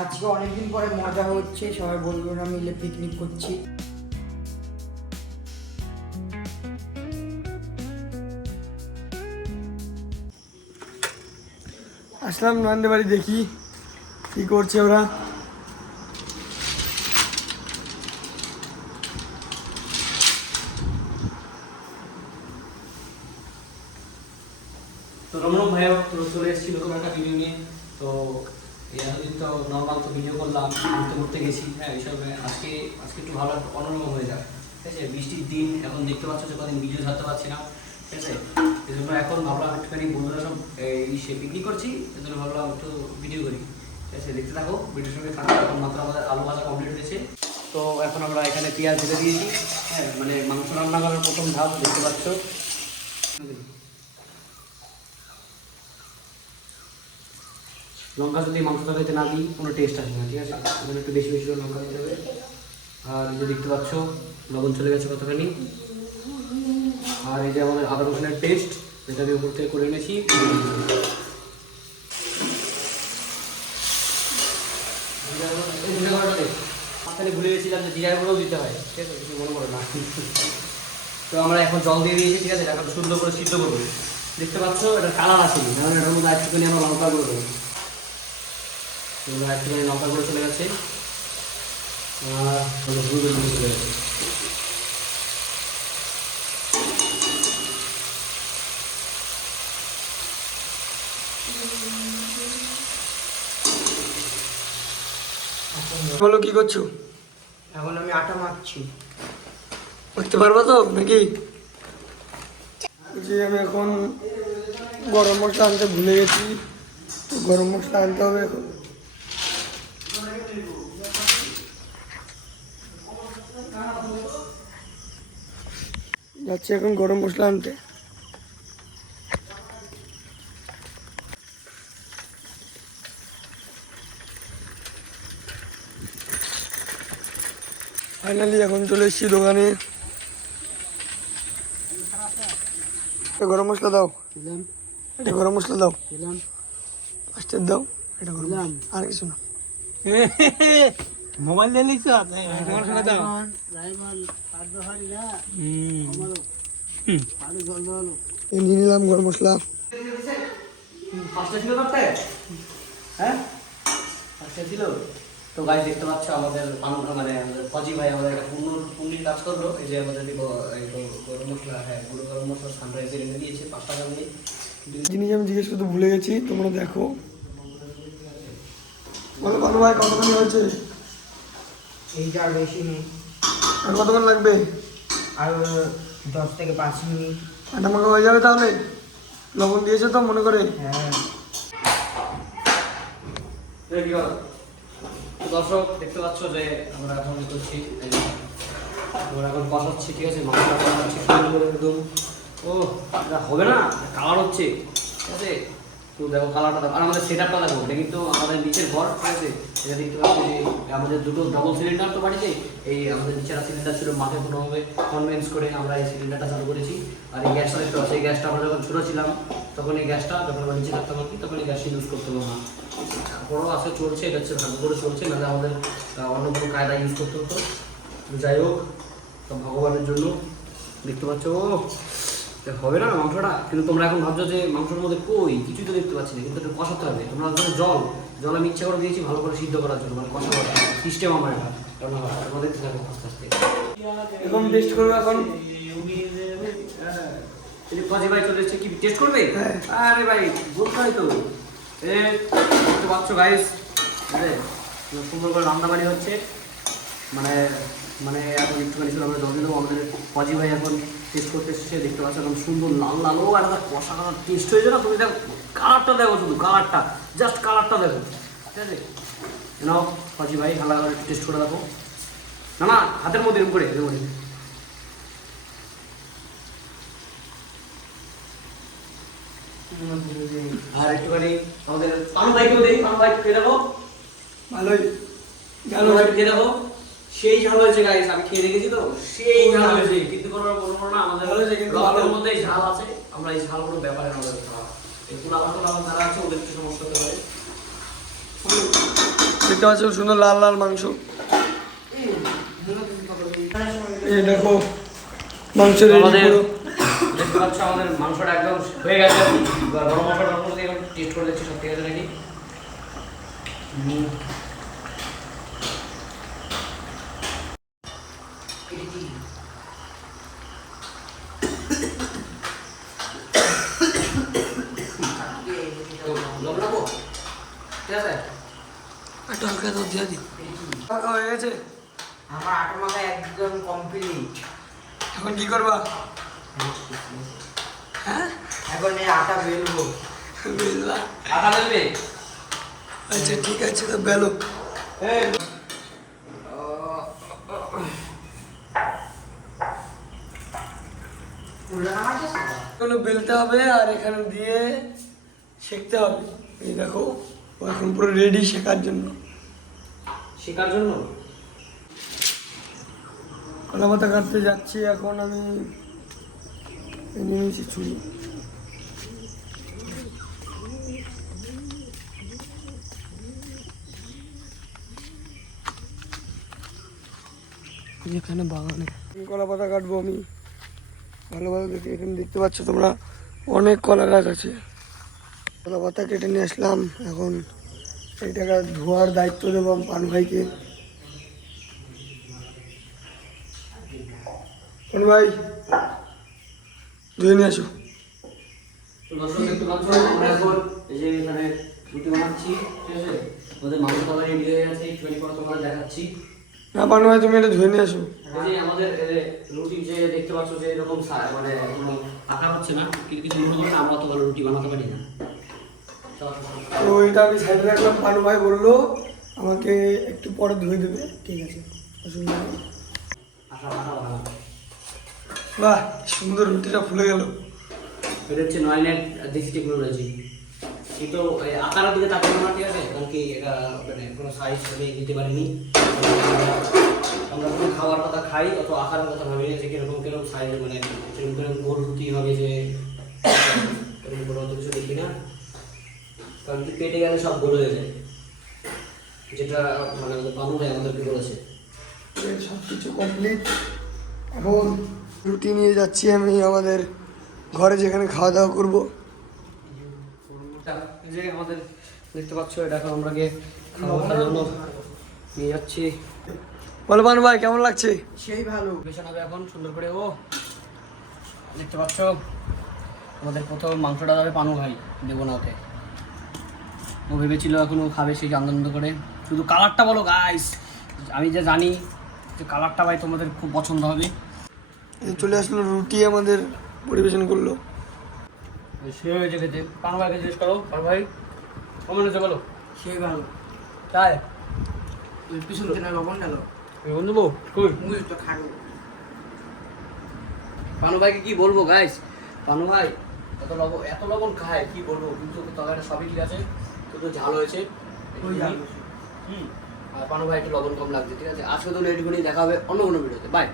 আজকে অনেকদিন পরে মজা হচ্ছে, সবাই বন্ধুরা মিলে পিকনিক করছি। আসলাম নয়নদের বাড়ি, দেখি কি করছে ওরা। তো রমরম ভাইয়া তো চলে এসেছি নতুন একটা ভিডিও নিয়ে। তো এতদিন তো নর্মাল তো ভিডিও করলাম, ঘুরতে ঘুরতে গেছি। হ্যাঁ এইসবে আজকে একটু ভালো অন্যরকম হয়ে যায়। ঠিক আছে, বৃষ্টির দিন, এখন দেখতে পাচ্ছ যে কদিন ভিডিও ছাড়তে পারছি না। ঠিক আছে, এই জন্য এখন ভাবলাম একটুখানি বন্ধুরা সব এই সে পিকনিক করছি, এই জন্য ভাবলাম একটু ভিডিও করি। ঠিক আছে, দেখতে থাকো, ভিডিওর সঙ্গে থাকো। এখন মাত্র আমাদের আলু ভাজা কমপ্লিট হয়েছে। তো এখন আমরা এখানে পেঁয়াজ ভেজে দিয়েছি। হ্যাঁ মানে মাংস রান্না করার প্রথম ধাপ দেখতে পাচ্ছ। লঙ্কা যদি মাংস তরকারিতে না দিই কোনো টেস্ট আসবে না। ঠিক আছে, এখানে একটু বেশি বেশি করে লঙ্কা দিতে হবে। আর এই যে দেখতে পাচ্ছ লবণ চলে গেছে কতখানি। আর এই যে আমাদের আদা রসুনের পেস্ট, যেটা আমি উপর থেকে করে এনেছি, মাঝখানে ভুলে গেছিলাম যে জিরার গুঁড়োও দিতে হয়। ঠিক আছে, কিছু মনে করো না। তো আমরা এখন জল দিয়ে দিয়েছি। ঠিক আছে, এখন সুন্দর করে সিদ্ধ করবো। দেখতে পাচ্ছ এটা কালার আসেনি, কারণ এটার মধ্যে একটুখানি আমরা লঙ্কা গুঁড়ো দেবো। একটুখানি লঙ্কা গুঁড়ো চলে গেছে, হলুদ গুঁড়ো চলে গেছে। বলো কি করছো? এখন আমি আটা মাখছি। বুঝতে পারবো তো নাকি? যে আমি এখন গরম মশলা আনতে ভুলে গেছি, তো গরম মশলা আনতে হবে এখন। যাচ্ছি এখন গরম মশলা আনতে। ফাইনালি এখন চলে এসেছি দোকানে। গরম মশলা দাও, এটা গরম মশলা দাও, ফার্স্টের দাও, এটা গরম আর কিছু না। মোবাইল দিয়ে নিচ্ছ নিয়ে নিলাম গরম মশলা। পাঁচটা ছিল তারপরে, হ্যাঁ পাঁচটা ছিল। তো গাছ দেখতে পাচ্ছ আমাদের মানে ফজি ভাই আমাদের একটা পুণ্যির কাজ করলো। এই যে আমাদের গরম মশলা, হ্যাঁ গুঁড়ো গরম মশলা সানরাইজের এনে দিয়েছে 5 টাকা দিয়ে। জিনিস আমি জিজ্ঞেস করতে ভুলে গেছি, তোমরা দেখো। বলো ভালো ভাই, কতখানি হয়েছে? এইটা আর বেশি নেই, আর কতক্ষণ লাগবে? আর 10 থেকে 5 মিনিট। আটা মাখা হয়ে যাবে তাহলে? লবণ দিয়েছে তো মনে করে? হ্যাঁ, দর্শক দেখতে পাচ্ছ যে আমরা এখন করছি, আমরা এখন কষাচ্ছি। ঠিক আছে, মাংসটা কষাচ্ছি সুন্দর করে একদম। ও এটা হবে না, কালার হচ্ছে। ঠিক আছে, তো দেখো কালারটা দেখো। আর আমাদের সেটআপটা দেখো, এটা কিন্তু আমাদের নিচের ঘর। ঠিক আছে, এটা দেখতে পাচ্ছি যে আমাদের দুটো ডাবল সিলিন্ডার তো বাড়িতে। এই আমাদের নিচের সিলিন্ডার ছিল, মাঠে কোনোভাবে কনভেন্স করে আমরা এই সিলিন্ডারটা চালু করেছি। আর এই গ্যাসটা দেখতে পাচ্ছি, এই গ্যাসটা আমরা যখন ছোটো ছিলাম তখন এই গ্যাসটা, যখন আমরা নিচে থাকতাম আর কি, তখন এই গ্যাসটা ইউজ করতে হলো না। বড় আছে চলছে, এটা হচ্ছে ভালো করে চলছে, নাহলে আমাদের অন্য কোনো কায়দা ইউজ করতে হতো। যাই হোক, তো ভগবানের জন্য দেখতে পাচ্ছ হবে না মাংসটা। কিন্তু তোমরা এখন ভাবছো যে মাংসের মধ্যে কই কিছুই তো দেখতে পাচ্ছি না, কিন্তু এটা কষাতে হবে। তোমরা জল আমি ইচ্ছা করে দিয়েছি ভালো করে সিদ্ধ করার জন্য, মানে কষা করার সিস্টেম আমার এটা। কারণ তোমরা দেখতে থাকো আস্তে আস্তে। এখন টেস্ট করবো এখন। ফজি ভাই চলে এসেছে, কি টেস্ট করবে? আরে ভাই বলতে হয় তো। দেখতে পাচ্ছ গাইস, সুন্দর করে রান্নাবাড়ি হচ্ছে। মানে এখন একটুখানি ছিল আমরা জল দিয়ে দেবো। আমাদের ফজি ভাই এখন টেস্ট করতে এসেছে, দেখতে পাচ্ছ এখন সুন্দর লাল লাল। ও একটা কষা কালার টেস্ট হয়েছে না? তুমি দেখো কালারটা দেখো, শুধু কালারটা, জাস্ট কালারটা দেখো। ঠিক আছে, নাও ফজি ভাই ভালো করে টেস্ট করে দেখো। না না, হাতের মধ্যে এরকম করে, এরকম করে। আর একটুখানি আমাদের পানু ভাইকেও দেই, পানু ভাই খেয়ে দেখো। ভালোই পানু ভাই খেয়ে দেখো, সেই ঝাল হয়েছে গাইস। আমি খেয়ে দেখেছি তো, সেই ঝাল হয়েছে। কিন্তু কোনো না, আমাদের রক্তের মধ্যে ঝাল আছে। আমরা এই ঝাল কোনো ব্যাপারে আমাদের খাওয়া, এই পোলাপান যারা আছে ওদের কিছু সমস্যা হতে পারে। দেখতে পাচ্ছ সুন্দর লাল লাল মাংস। এই দেখো মাংস রেডি আমাদের পুরো। দেখতে পাচ্ছ আমাদের মাংসটা একদম হয়ে গেছে। এবার গরম মশলাটার মধ্যে এখন টেস্ট করে দেখছি সব ঠিক আছে নাকি। লবণ রাখবো? ঠিক আছে? একটু হালকা দুধ দিয়ে দিই। হয়ে গেছে। আমার আটা মাখা একদম কমপ্লিট। এখন কি করবা? হ্যাঁ এখন এই আটা বেলবো। বেলবা? আটা দেবে? আচ্ছা ঠিক আছে, তো বেলো। এগুলো বেলতে হবে আর এখানে দিয়ে সেঁকতে হবে। এই দেখো ও এখন পুরো রেডি শেখার জন্য। শেখার জন্য? কলা পাতা কাটতে যাচ্ছি এখন আমি। নিয়ে নিয়েছি ছুরি। এখানে বাগানে কলা পাতা কাটবো আমি। ভালোভাবে দেখে এখানে দেখতে পাচ্ছ তোমরা অনেক কলা গাছ আছে। কলা পাতা কেটে নিয়ে আসলাম। এখন এইটাকে ধোয়ার দায়িত্ব দেবো পানু ভাইকে। পানু ভাই ধুয়ে নিয়ে আসো। দর্শক দেখতে পাচ্ছ আমরা এখন এই যে মানে রুটি বানাচ্ছি, ঠিক আছে? আমাদের মাংস তরকারি রেডি হয়ে গেছে, একটুখানি পরে তোমাদের দেখাচ্ছি। না পানু ভাই তুমি এটা ধুয়ে নিয়ে আসো। এই যে আমাদের রুটি যে দেখতে পাচ্ছ যে এরকম মানে কোনো আঁকা হচ্ছে না, কিছু মনে করলে আমরা তো ভালো রুটি বানাতে পারি না। তো এটা আমি সাইডে রাখলাম। পানু ভাই বললো আমাকে একটু পরে ধুয়ে দেবে। ঠিক আছে, অসুবিধা নেই। আটা বানাবো। বাহ সুন্দর রুটিটা ফুলে গেল। এটা হচ্ছে নয়নের দেশি টেকনোলজি। কিন্তু আকারের দিকে তাকাবো না, ঠিক আছে? কারণ কি এটা মানে কোনো সাইজ আমি দিতে পারিনি। আমরা কোনো খাওয়ার কথা খাই অত আকারের কথা ভাবি না যে কিরকম কিরকম সাইজ, মানে সেরকম কিরকম গোল রুটি হবে যে এরকম কোনো অত কিছু দেখি না। কারণ কি পেটে গেলে সব গোল হয়ে যায়, যেটা মানে আমাদের পানু ভাই আমাদেরকে বলেছে। সব কিছু কমপ্লিট। এখন রুটি নিয়ে যাচ্ছি আমি আমাদের ঘরে, যেখানে খাওয়া দাওয়া করবো। এই যে আমাদের দেখতে পাচ্ছ এটা এখন আমরা গিয়ে খাওয়ার জন্য নিয়ে যাচ্ছি। বলো পানু ভাই কেমন লাগছে? সেই ভালো। বেশন হবে এখন সুন্দর করে। ও দেখতে পাচ্ছ আমাদের প্রথম মাংসটা যাবে পানু ভাই, দেবো না ওকে। ও ভেবেছিল এখন ও খাবে সেই আনন্দ করে। শুধু কালারটা বলো গাইস, আমি যে জানি যে কালারটা ভাই তোমাদের খুব পছন্দ হবে। এই চলে আসলো রুটি আমাদের পরিবেশন করলো। সে হয়েছে খেতে। পানু ভাইকে জিজ্ঞেস করো, পানু ভাই কেমন হয়েছে বলো। সেই ভালো। তাই তুই পিছন থেকে লবণ ডালো। বন্ধু বউ কই? মুই তো খাবো। পানু ভাইকে কি বলবো গাইস, পানু ভাই এত লবণ খায় কি বলবো, কিন্তু তরকারিটা সবই ঠিক আছে, কিন্তু ঝাল হয়েছে। ওই ঝাল। আর পানু ভাই একটু লবণ কম লাগছে, ঠিক আছে? আজকে তো এইটুকুনি দেখা হবে অন্য কোনো ভিডিওতে। বাই।